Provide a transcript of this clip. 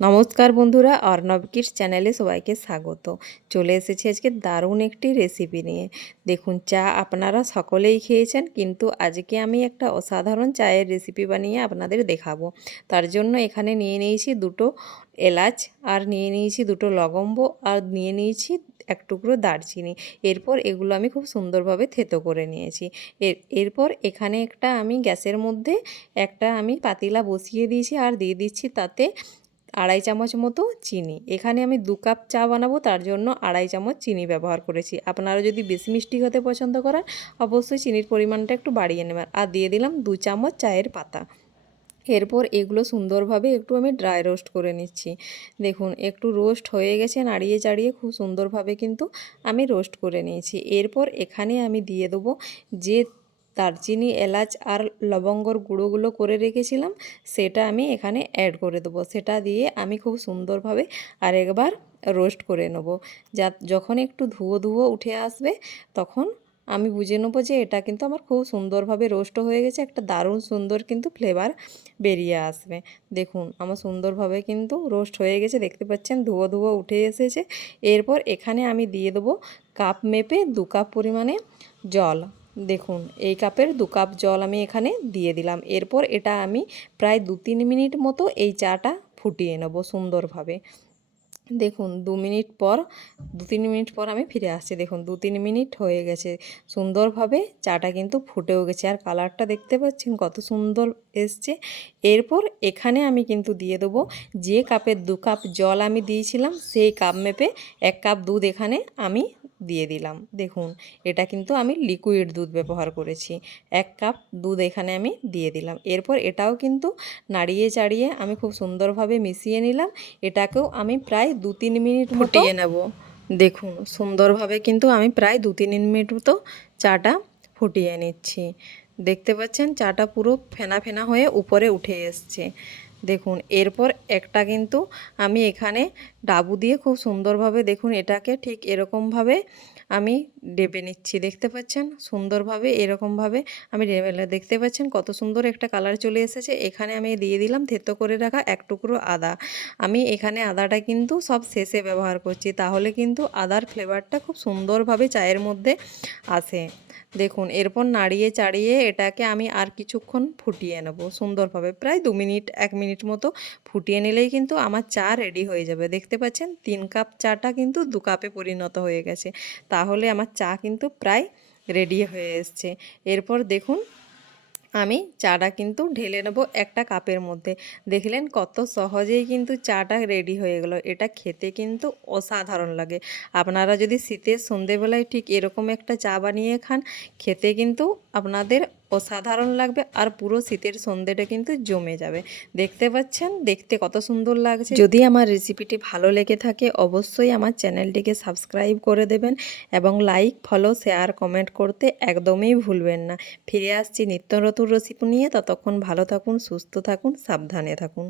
নমস্কার বন্ধুরা, অর্ণব কিডস চ্যানেলে সবাইকে স্বাগত। চলে এসেছি আজকে দারুণ একটি রেসিপি নিয়ে। দেখুন, চা আপনারা সকলেই খেয়েছেন, কিন্তু আজকে আমি একটা অসাধারণ চায়ের রেসিপি বানিয়ে আপনাদের দেখাবো। তার জন্য এখানে নিয়ে নিয়েছি দুটো এলাচ, আর নিয়ে নিয়েছি দুটো লবঙ্গ, আর নিয়ে নিয়েছি এক টুকরো দারচিনি। এরপর এগুলো আমি খুব সুন্দরভাবে থেতো করে নিয়েছি। এর, এরপর এখানে একটা আমি গ্যাসের মধ্যে একটা আমি পাতিলা বসিয়ে দিয়েছি, আর দিয়ে দিচ্ছি তাতে আড়াই চামচ মতো চিনি। এখানে আমি দু কাপ চা বানাবো, তার জন্য আড়াই চামচ চিনি ব্যবহার করেছি। আপনারা যদি বেশি মিষ্টি হতে পছন্দ করেন, অবশ্যই চিনির পরিমাণটা একটু বাড়িয়ে নেবেন। আর দিয়ে দিলাম দু চামচ চায়ের পাতা। এরপর এগুলো সুন্দরভাবে একটু আমি ড্রাই রোস্ট করে নিচ্ছি। দেখুন, একটু রোস্ট হয়ে গেছে, নাড়িয়ে চাড়িয়ে খুব সুন্দরভাবে কিন্তু আমি রোস্ট করে নিয়েছি। এরপর এখানে আমি দিয়ে দেবো যে দারচিনি, এলাচ আর লবঙ্গর গুঁড়োগুলো করে রেখেছিলাম। সেটা আমি এখানে অ্যাড করে দেবো। সেটা দিয়ে আমি খুব সুন্দরভাবে আরেকবার রোস্ট করে নেব। যা, যখন একটু ধুয়ো ধুয়ো উঠে আসবে, তখন আমি বুঝে নেব যে এটা কিন্তু আমার খুব সুন্দরভাবে রোস্ট হয়ে গেছে। একটা দারুণ সুন্দর কিন্তু ফ্লেভার বেরিয়ে আসবে। দেখুন, আমার সুন্দরভাবে কিন্তু রোস্ট হয়ে গেছে। দেখতে পাচ্ছেন, ধুয়ো ধুয়ো উঠে এসেছে। এরপর এখানে আমি দিয়ে দেবো কাপ মেপে দু কাপ পরিমাণে জল। দেখুন, এই কাপের দু কাপ জল আমি এখানে দিয়ে দিলাম। এরপর এটা আমি প্রায় দু তিন মিনিট মতো এই চাটা ফুটিয়ে নেব সুন্দরভাবে। দেখুন, দু মিনিট পর, দু তিন মিনিট পর আমি ফিরে আসছি। দেখুন, দু তিন মিনিট হয়ে গেছে। সুন্দরভাবে চাটা কিন্তু ফুটেও গেছে। আর কালারটা দেখতে পাচ্ছেন, কত সুন্দর এসছে। এরপর এখানে আমি কিন্তু দিয়ে দেবো যে কাপের দু কাপ জল আমি দিয়েছিলাম, সেই কাপ মেপে এক কাপ দুধ এখানে আমি দিয়ে দিলাম। দেখুন এটা কিন্তু আমি লিকুইড দুধ ব্যবহার করেছি। এক কাপ দুধ এখানে আমি দিয়ে দিলাম। এরপর এটাও কিন্তু নাড়িয়ে চাড়িয়ে আমি খুব সুন্দরভাবে মিশিয়ে নিলাম। এটাকেও আমি প্রায় দু তিন মিনিট ফুটিয়ে নেব। দেখুন সুন্দরভাবে কিন্তু আমি প্রায় দু তিন মিনিট মতো চাটা ফুটিয়ে নিচ্ছি। দেখতে পাচ্ছেন চাটা পুরো ফেনা ফেনা হয়ে উপরে উঠে এসছে। দেখুন এরপর একটা কিন্তু আমি এখানে ডাবু দিয়ে খুব সুন্দরভাবে দেখুন এটাকে ঠিক এরকমভাবে আমি ডেবে নিচ্ছি, দেখতে পাচ্ছেন? সুন্দরভাবে, এরকমভাবে আমি দেখতে পাচ্ছেন কত সুন্দর একটা কালার চলে এসেছে। এখানে আমি দিয়ে দিলাম থেতো করে রাখা এক টুকরো আদা। আমি এখানে আদাটা কিন্তু সব শেষে ব্যবহার করছি, তাহলে কিন্তু আদার ফ্লেভারটা খুব সুন্দরভাবে চায়ের মধ্যে আসে। দেখুন, এরপর নাড়িয়ে চাড়িয়ে এটাকে আমি আর কিছুক্ষণ ফুটিয়ে নেব সুন্দরভাবে, প্রায় দু মিনিট, এক মিনিট মতো ফুটিয়ে নিলেই কিন্তু আমার চা রেডি হয়ে যাবে। দেখতে পাচ্ছেন, তিন কাপ চাটা কিন্তু দু কাপে পরিণত হয়ে গেছে। তাহলে আমার চা কিন্তু প্রায় রেডি হয়ে এসছে। এরপর দেখুন, আমি চাটা কিন্তু ঢেলে নেব একটা কাপের মধ্যে। দেখলেন কত সহজেই কিন্তু চাটা রেডি হয়ে গেল। এটা খেতে কিন্তু অসাধারণ লাগে। আপনারা যদি শীতের সন্ধেবেলায় ঠিক এরকম একটা চা বানিয়ে খান, খেতে কিন্তু আপনাদের অসাধারণ লাগবে আর পুরো শীতের সন্ধ্যেটা কিন্তু জমে যাবে। দেখতে পাচ্ছেন? দেখতে কত সুন্দর লাগছে। যদি আমার রেসিপিটি ভালো লেগে থাকে, অবশ্যই আমার চ্যানেলটিকে সাবস্ক্রাইব করে দেবেন এবং লাইক ফলো শেয়ার কমেন্ট করতে একদমই ভুলবেন না। ফিরে আসছি নিত্য নতুন রেসিপি নিয়ে। ততক্ষণ ভালো থাকুন, সুস্থ থাকুন, সাবধানে থাকুন।